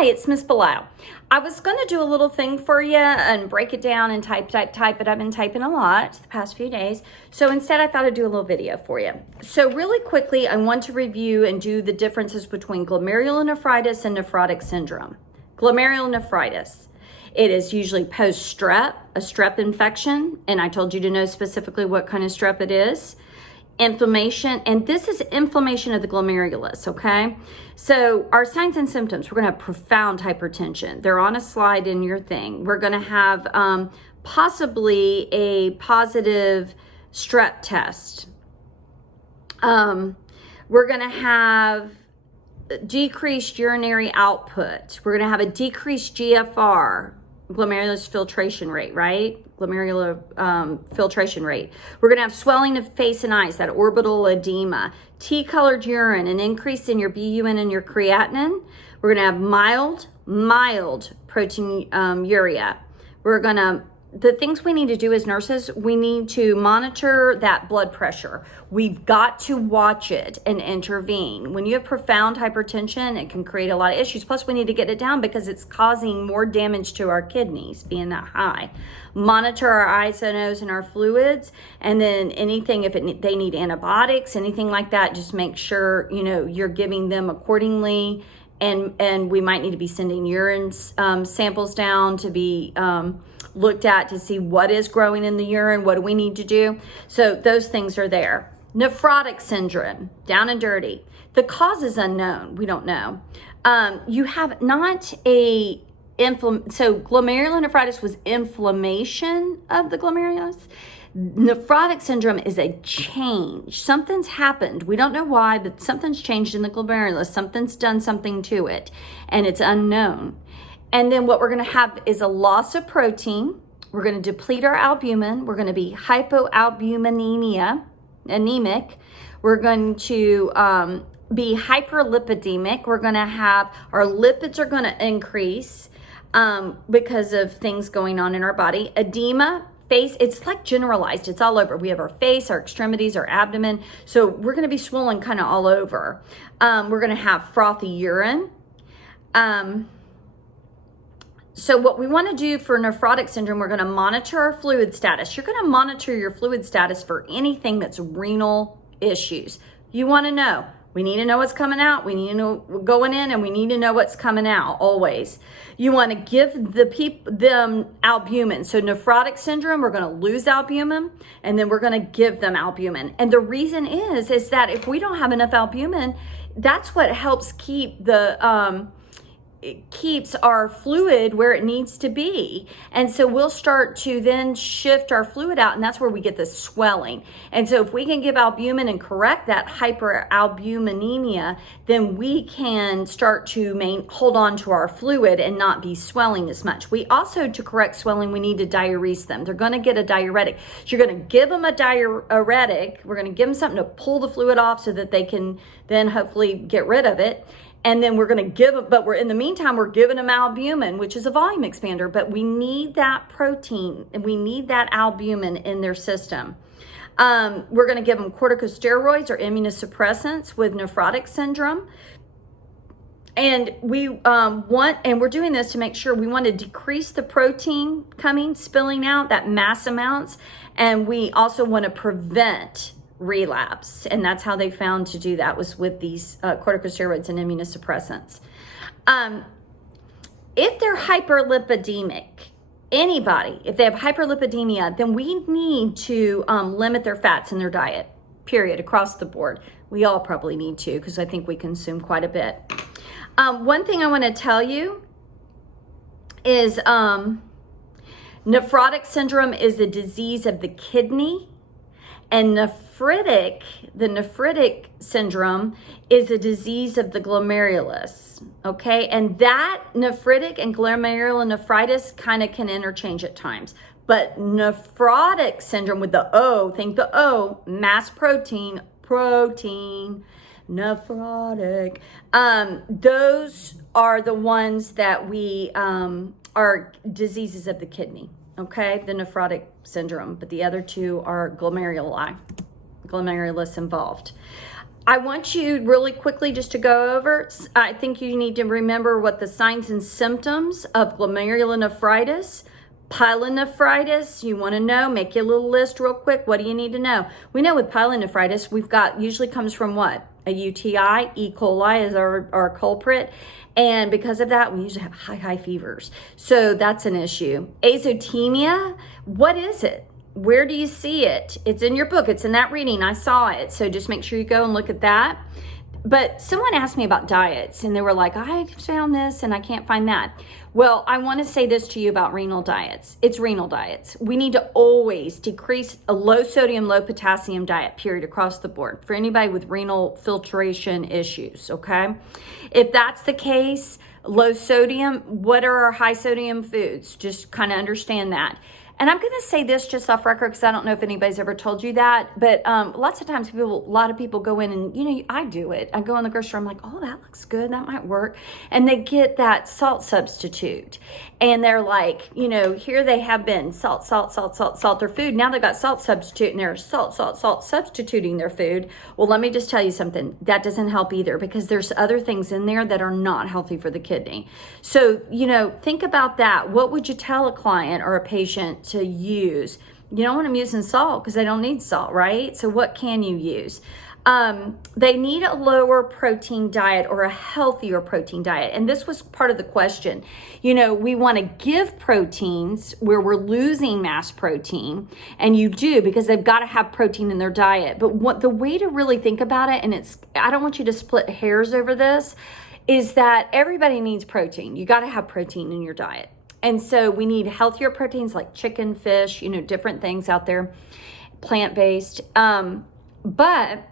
Hi, it's Miss Belisle. I was going to do a little thing for you and break it down and type, but I've been typing a lot the past few days. So instead, I thought I'd do a little video for you. So really quickly, I want to review and do the differences between glomerulonephritis and nephrotic syndrome. Glomerulonephritis. It is usually post-strep, a strep infection, and I told you to know specifically what kind of strep it is. Inflammation, and this is inflammation of the glomerulus, okay? So our signs and symptoms, we're gonna have profound hypertension. They're on a slide in your thing. We're gonna have possibly a positive strep test. We're gonna have decreased urinary output. We're gonna have a decreased GFR, glomerular filtration rate, right? Glomerular filtration rate. We're gonna have swelling of face and eyes, that orbital edema, tea-colored urine, an increase in your BUN and your creatinine. We're gonna have mild proteinuria. The things we need to do as nurses, we need to monitor that blood pressure. We've got to watch it and intervene. When you have profound hypertension, it can create a lot of issues. Plus, we need to get it down because it's causing more damage to our kidneys, being that high. Monitor our eyes and nose and our fluids, and then anything, if they need antibiotics, anything like that, just make sure, you're giving them accordingly. And we might need to be sending urine samples down to be looked at to see what is growing in the urine, what do we need to do. So those things are there. Nephrotic syndrome, down and dirty. The cause is unknown, we don't know. You have not a so glomerulonephritis was inflammation of the glomerulus. Nephrotic syndrome is a change. Something's happened. We don't know why, but something's changed in the glomerulus. Something's done something to it, and it's unknown. And then what we're going to have is a loss of protein. We're going to deplete our albumin. We're going to be hypoalbuminemia, anemic. We're going to be hyperlipidemic. We're going to have, our lipids are going to increase because of things going on in our body. Edema, face, it's like generalized. It's all over. We have our face, our extremities, our abdomen. So we're going to be swollen kind of all over. We're going to have frothy urine. So what we want to do for nephrotic syndrome, we're going to monitor our fluid status. You're going to monitor your fluid status for anything that's renal issues. You want to know. We need to know what's coming out. We need to know what's going in, and we need to know what's coming out always. You want to give them albumin. So nephrotic syndrome, we're going to lose albumin, and then we're going to give them albumin. And the reason is that if we don't have enough albumin, that's what helps keep it keeps our fluid where it needs to be. And so we'll start to then shift our fluid out, and that's where we get the swelling. And so if we can give albumin and correct that hyperalbuminemia, then we can start to hold on to our fluid and not be swelling as much. We also, to correct swelling, we need to diurese them. They're going to get a diuretic. So you're going to give them a diuretic. We're going to give them something to pull the fluid off so that they can then hopefully get rid of it. And then we're going to give it, but in the meantime, we're giving them albumin, which is a volume expander, but we need that protein and we need that albumin in their system. We're going to give them corticosteroids or immunosuppressants with nephrotic syndrome. And we're doing this to make sure we want to decrease the protein spilling out, that mass amounts. And we also want to prevent relapse, and that's how they found to do that, was with these corticosteroids and immunosuppressants. If they're hyperlipidemic, anybody, if they have hyperlipidemia, then we need to limit their fats in their diet, period, across the board. We all probably need to, because I think we consume quite a bit. One thing I want to tell you is nephrotic syndrome is a disease of the kidney. And the nephritic syndrome is a disease of the glomerulus, okay? And that nephritic and glomerulonephritis kind of can interchange at times. But nephrotic syndrome with the O, think the O, mass protein, nephrotic. Those are the ones that we are diseases of the kidney. Okay, the nephrotic syndrome, but the other two are glomerulus involved. I want you really quickly just to go over, I think you need to remember what the signs and symptoms of glomerulonephritis, pyelonephritis, you want to know, make you a little list real quick. What do you need to know? We know with pyelonephritis, usually comes from what? A UTI, E. coli is our culprit. And because of that, we usually have high fevers. So that's an issue. Azotemia, what is it? Where do you see it? It's in your book. It's in that reading. I saw it. So just make sure you go and look at that. But someone asked me about diets and they were like, I found this and I can't find that. Well, I want to say this to you about renal diets. It's renal diets. We need to always decrease a low sodium, low potassium diet, period, across the board for anybody with renal filtration issues, okay? If that's the case, low sodium, what are our high sodium foods? Just kind of understand that. And I'm going to say this just off record because I don't know if anybody's ever told you that, but lots of times a lot of people go in and, I do it. I go in the grocery store, I'm like, oh, that looks good. That might work. And they get that salt substitute. And they're like, here they have been salt their food. Now they've got salt substitute and they're salt substituting their food. Well, let me just tell you something. That doesn't help either because there's other things in there that are not healthy for the kidney. So, think about that. What would you tell a client or a patient to use? You don't want them using salt because they don't need salt, right? So what can you use? They need a lower protein diet or a healthier protein diet. And this was part of the question. We want to give proteins where we're losing mass protein, and you do because they've got to have protein in their diet. But the way to really think about it, and I don't want you to split hairs over this, is that everybody needs protein. You got to have protein in your diet. And so we need healthier proteins like chicken, fish, different things out there, plant-based. But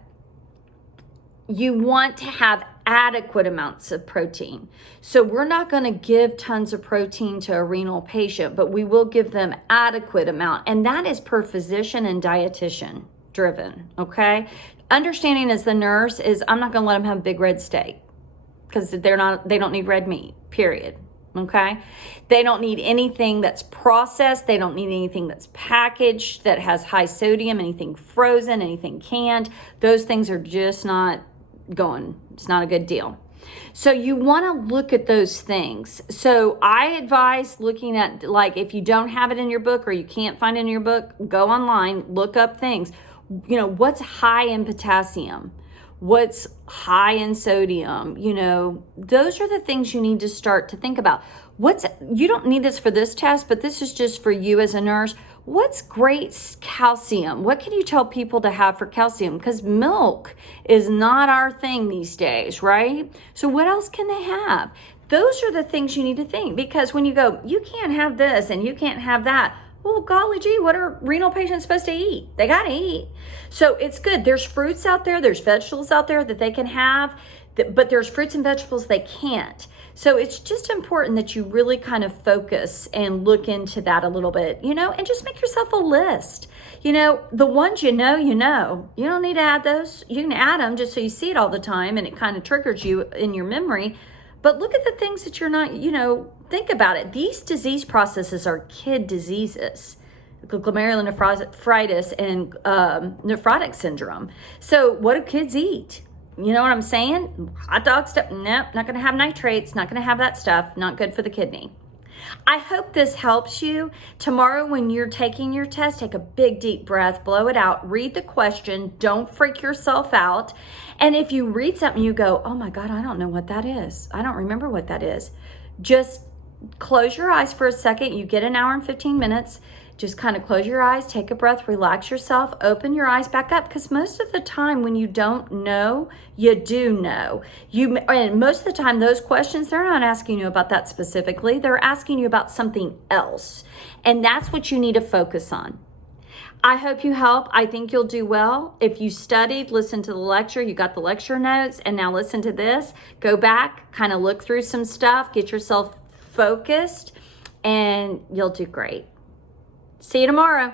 you want to have adequate amounts of protein. So we're not going to give tons of protein to a renal patient, but we will give them adequate amount. And that is per physician and dietitian driven, okay? Understanding as the nurse is I'm not going to let them have a big red steak because they don't need red meat, period. Okay. They don't need anything that's processed. They don't need anything that's packaged that has high sodium, anything frozen, anything canned. Those things are just not going. It's not a good deal. So you want to look at those things. So I advise looking at, like, if you don't have it in your book or you can't find it in your book, go online, look up things. What's high in potassium? What's high in sodium? Those are the things you need to start to think about. You don't need this for this test, but this is just for you as a nurse. What's great calcium? What can you tell people to have for calcium? Because milk is not our thing these days, right? So what else can they have? Those are the things you need to think, because when you go, you can't have this and you can't have that. Well, golly gee, what are renal patients supposed to eat? They got to eat. So it's good. There's fruits out there. There's vegetables out there that they can have, but there's fruits and vegetables they can't. So it's just important that you really kind of focus and look into that a little bit, and just make yourself a list. The ones you know. You don't need to add those. You can add them just so you see it all the time and it kind of triggers you in your memory. But look at the things that you're not, think about it. These disease processes are kid diseases, glomerulonephritis and nephrotic syndrome. So what do kids eat? You know what I'm saying? Hot dog stuff. Nope, not going to have nitrates, not going to have that stuff. Not good for the kidney. I hope this helps you. Tomorrow when you're taking your test, take a big deep breath, blow it out, read the question, don't freak yourself out. And if you read something you go, oh my God, I don't know what that is. I don't remember what that is. Just close your eyes for a second. You get an hour and 15 minutes. Just kind of close your eyes, take a breath, relax yourself, open your eyes back up, because most of the time when you don't know, you do know. And most of the time those questions, they're not asking you about that specifically. They're asking you about something else. And that's what you need to focus on. I hope you help. I think you'll do well. If you studied, listen to the lecture, you got the lecture notes, and now listen to this. Go back, kind of look through some stuff, get yourself focused, and you'll do great. See you tomorrow.